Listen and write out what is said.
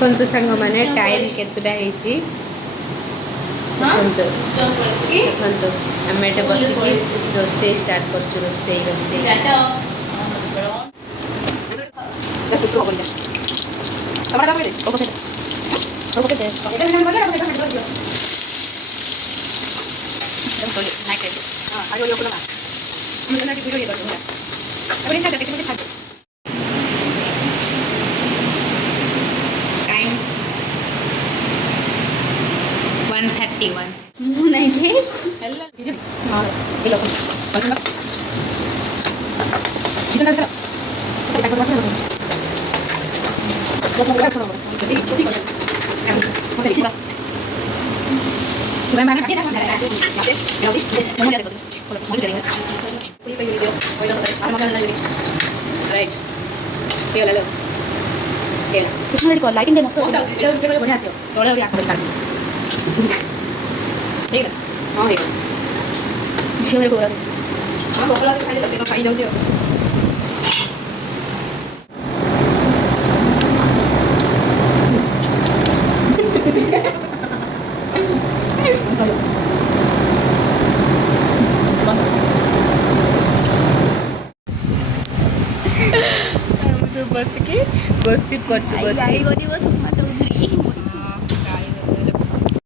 ଦେଖନ୍ତୁ ସାଙ୍ଗମାନେ ଟାଇମ୍ କେତେଟା ହେଇଛି ଦେଖନ୍ତୁ ଦେଖନ୍ତୁ ଆମେ ଏଠି ବସିକି ରୋଷେଇ ଷ୍ଟାର୍ଟ କରୁଛୁ ରୋଷେଇ टाइम 1:31 ମୁଁ ନାହିଁ ଯେ ହେଲା ହଁ ଏ ଲୋକ ପସନ୍ଦ ଚିକେନ ଟା ତାକୁ ମାଛ ନା ବହୁତ ବଢିଆ ଶୁଣ ମୋତେ ଦେଖିବା ସୁଗାର ମାନେ କାଟି ନା ଲାଉዲ ମୁଁ ଯାଇ କରୁ ମୁଁ ଯାଇ कोई कोई वीडियो कोई तो और मगर ना लगे राइट ये ले लो ये कितना रेडी कर लाइटिंग दे मस्त एटा से बढ़िया आसियो तोळे और आस कर काट ठीक है हां ठीक है झियो मेरे को बोला हां बोला के खाई दे तो खाई जाऊ जे बस की गसिप कर